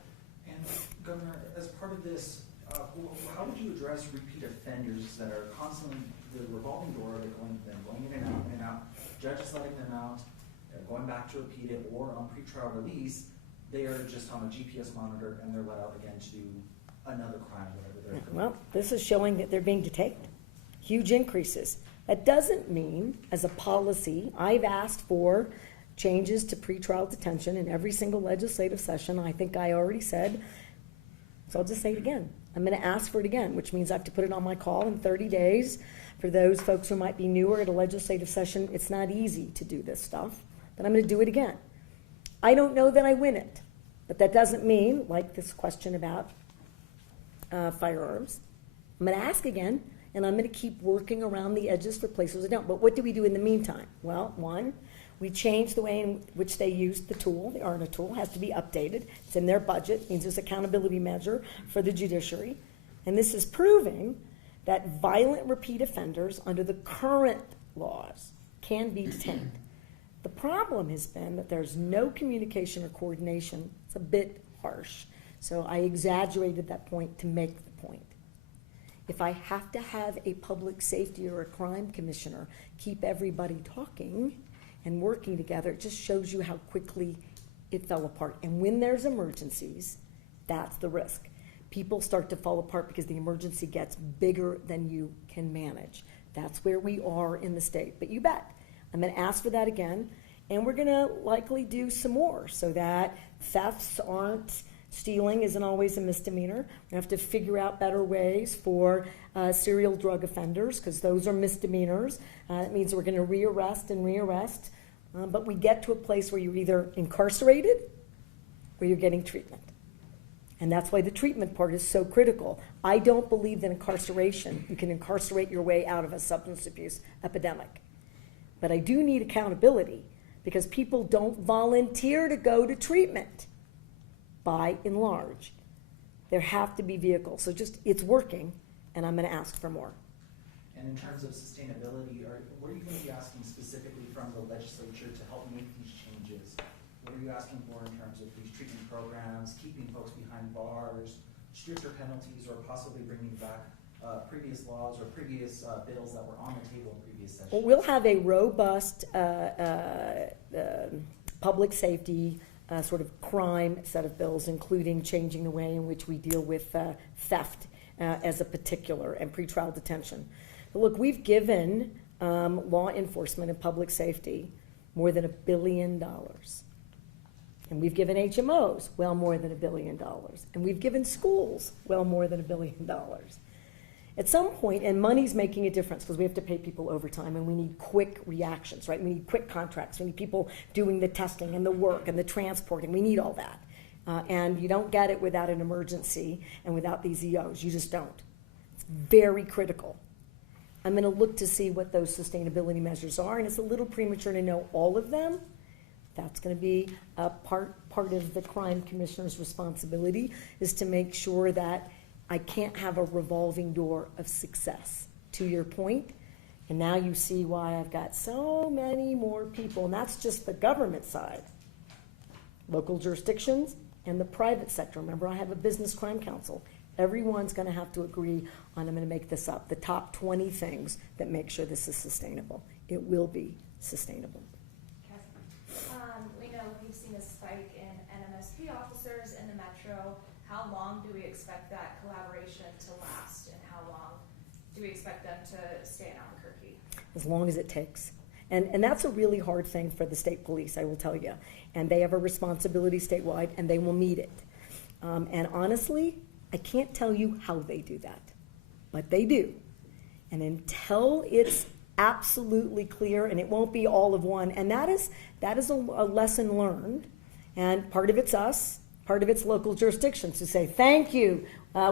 And Governor, as part of this, how would you address repeat offenders that are constantly, the revolving door, they're going in and out, judges letting them out, they're going back to repeat it, or on pretrial release, they are just on a GPS monitor and they're let out again to do another crime, whatever they're doing. Well, this is showing that they're being detained. Huge increases. That doesn't mean, as a policy, I've asked for changes to pretrial detention in every single legislative session. I think I already said, so I'll just say it again. I'm going to ask for it again, which means I have to put it on my call in 30 days. For those folks who might be newer at a legislative session, it's not easy to do this stuff, but I'm going to do it again. I don't know that I win it, but that doesn't mean, like this question about firearms, I'm going to ask again, and I'm going to keep working around the edges for places that don't. But what do we do in the meantime? Well, one, we change the way in which they use the tool. The ARNA tool has to be updated. It's in their budget. It means there's accountability measure for the judiciary. And this is proving that violent repeat offenders under the current laws can be detained. The problem has been that there's no communication or coordination. It's a bit harsh. So I exaggerated that point to make the point. If I have to have a public safety or a crime commissioner keep everybody talking and working together, it just shows you how quickly it fell apart. And when there's emergencies, that's the risk. People start to fall apart because the emergency gets bigger than you can manage. That's where we are in the state. But you bet, I'm going to ask for that again, and we're going to likely do some more so that thefts aren't, stealing isn't always a misdemeanor. We have to figure out better ways for serial drug offenders, because those are misdemeanors. That means we're going to rearrest and rearrest. But we get to a place where you're either incarcerated or you're getting treatment. And that's why the treatment part is so critical. I don't believe that incarceration, you can incarcerate your way out of a substance abuse epidemic. But I do need accountability, because people don't volunteer to go to treatment by and large. There have to be vehicles. So just, it's working, and I'm going to ask for more. And in terms of sustainability, what are you going to be asking specifically from the legislature to help make these changes? What are you asking for in terms of these treatment programs, keeping folks behind bars, stricter penalties, or possibly bringing back previous laws or previous bills that were on the table in previous sessions? Well, we'll have a robust public safety sort of crime set of bills, including changing the way in which we deal with theft as a particular and pretrial detention. But look, we've given law enforcement and public safety more than $1 billion. And we've given HMOs well more than $1 billion. And we've given schools well more than $1 billion. At some point, and money's making a difference because we have to pay people overtime and we need quick reactions, right? We need quick contracts. We need people doing the testing and the work and the transporting. We need all that. And you don't get it without an emergency and without these EOs. You just don't. It's very critical. I'm going to look to see what those sustainability measures are, and it's a little premature to know all of them. That's going to be part of the crime commissioner's responsibility, is to make sure that I can't have a revolving door of success, to your point. And now you see why I've got so many more people, and that's just the government side. Local jurisdictions and the private sector. Remember, I have a business crime council. Everyone's going to have to agree on, I'm going to make this up, the top 20 things that make sure this is sustainable. It will be sustainable. We know we've seen a spike in NMSP officers in the metro. How long do we expect that collaboration to last, and how long do we expect them to stay in Albuquerque? As long as it takes. And that's a really hard thing for the state police, I will tell you. And they have a responsibility statewide, and they will meet it. And honestly, I can't tell you how they do that, but they do. And until it's absolutely clear, and it won't be all of one, and that is a lesson learned, and part of it's us, part of it's local jurisdictions to say, thank you,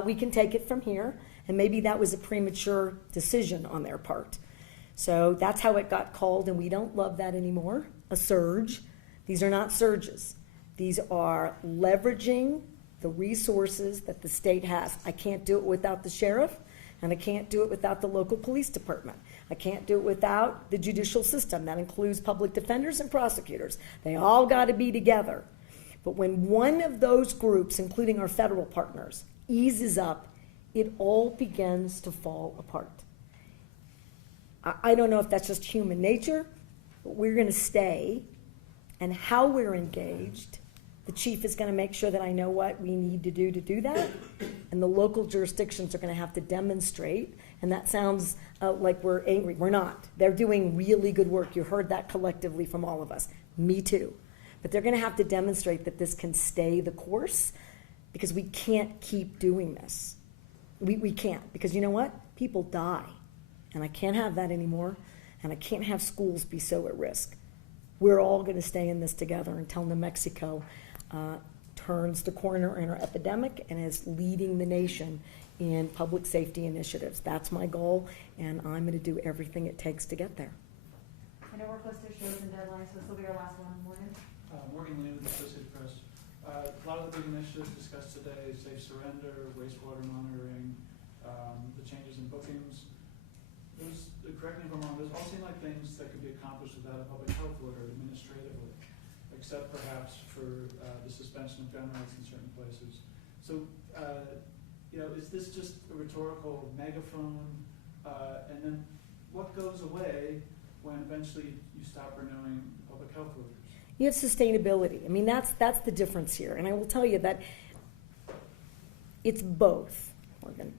we can take it from here, and maybe that was a premature decision on their part. So that's how it got called, and we don't love that anymore, a surge. These are not surges. These are leveraging the resources that the state has. I can't do it without the sheriff, and I can't do it without the local police department. I can't do it without the judicial system. That includes public defenders and prosecutors. They all got to be together. But when one of those groups, including our federal partners, eases up, it all begins to fall apart. I don't know if that's just human nature, but we're going to stay. And how we're engaged, the chief is going to make sure that I know what we need to do that. And the local jurisdictions are going to have to demonstrate. And that sounds like we're angry. We're not. They're doing really good work. You heard that collectively from all of us. Me too. But they're going to have to demonstrate that this can stay the course, because we can't keep doing this. We can't, because you know what? People die. And I can't have that anymore. And I can't have schools be so at risk. We're all going to stay in this together until New Mexico turns the corner in our epidemic and is leading the nation in public safety initiatives. That's my goal, and I'm going to do everything it takes to get there. I know we're close to shows and deadlines, so this will be our last one. Morgan? Morgan Lee with the Associated Press. A lot of the big initiatives discussed today, safe surrender, wastewater monitoring, the changes in bookings. Those, correct me if I'm wrong, those all seem like things that could be accomplished without a public health order administratively, except perhaps for the suspension of gun rights in certain places. So, is this just a rhetorical megaphone? And then what goes away when eventually you stop renewing public health orders? You have sustainability. I mean, that's the difference here. And I will tell you that it's both, Morgan.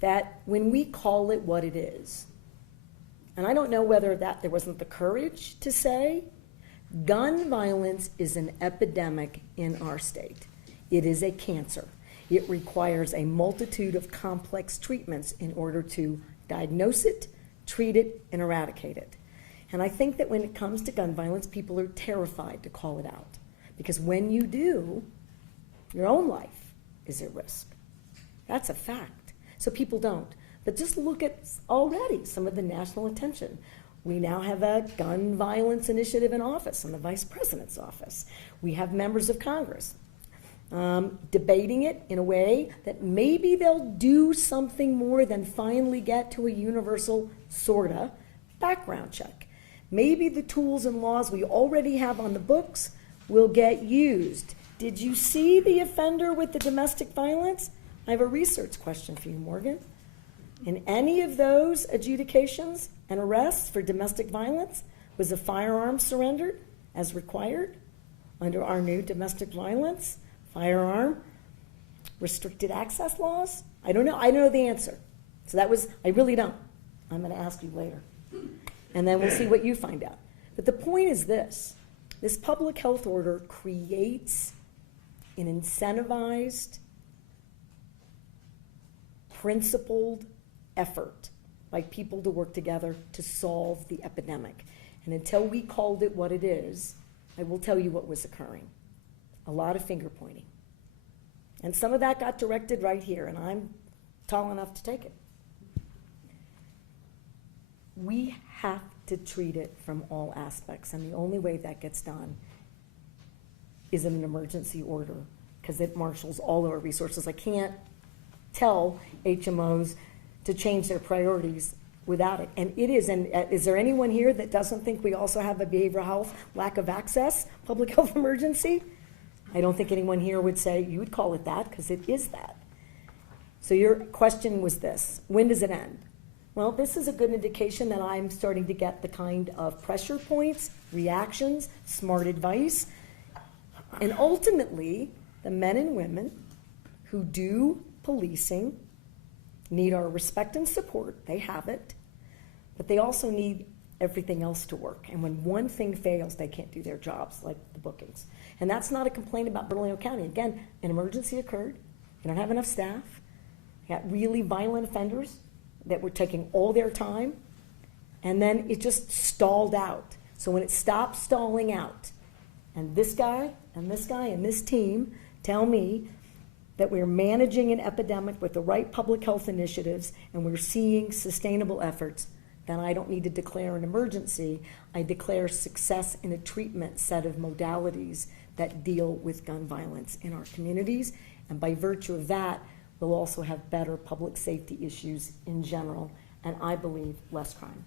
That when we call it what it is, and I don't know whether that there wasn't the courage to say, gun violence is an epidemic in our state. It is a cancer. It requires a multitude of complex treatments in order to diagnose it, treat it, and eradicate it. And I think that when it comes to gun violence, people are terrified to call it out. Because when you do, your own life is at risk. That's a fact. So people don't. But just look at already some of the national attention. We now have a gun violence initiative in office in the Vice President's office. We have members of Congress. debating it in a way that maybe they'll do something more than finally get to a universal sorta background check. Maybe the tools and laws we already have on the books will get used. Did you see the offender with the domestic violence? I have a research question for you, Morgan. In any of those adjudications and arrests for domestic violence, was a firearm surrendered as required under our new domestic violence firearm restricted access laws? I don't know. I don't know the answer. So I really don't. I'm going to ask you later. And then we'll see what you find out. But the point is this public health order creates an incentivized, principled effort by people to work together to solve the epidemic. And until we called it what it is, I will tell you what was occurring. A lot of finger pointing. And some of that got directed right here, and I'm tall enough to take it. We have to treat it from all aspects, and the only way that gets done is in an emergency order, because it marshals all of our resources. I can't tell HMOs to change their priorities without it. And it is, and is there anyone here that doesn't think we also have a behavioral health lack of access public health emergency? I don't think anyone here would say you would call it that, because it is that. So your question was this: when does it end? Well, this is a good indication that I'm starting to get the kind of pressure points, reactions, smart advice, and ultimately the men and women who do policing need our respect and support. They have it, but they also need everything else to work. And when one thing fails, they can't do their jobs, like the bookings. And that's not a complaint about Bernalillo County. Again, an emergency occurred. You don't have enough staff. You got really violent offenders that were taking all their time, and then it just stalled out. So when it stopped stalling out, and this guy and this guy and this team tell me that we're managing an epidemic with the right public health initiatives and we're seeing sustainable efforts, then I don't need to declare an emergency. I declare success in a treatment set of modalities that deal with gun violence in our communities, and by virtue of that, we'll also have better public safety issues in general, and I believe less crime.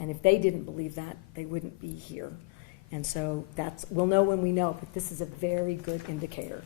And if they didn't believe that, they wouldn't be here. And so we'll know when we know, but this is a very good indicator.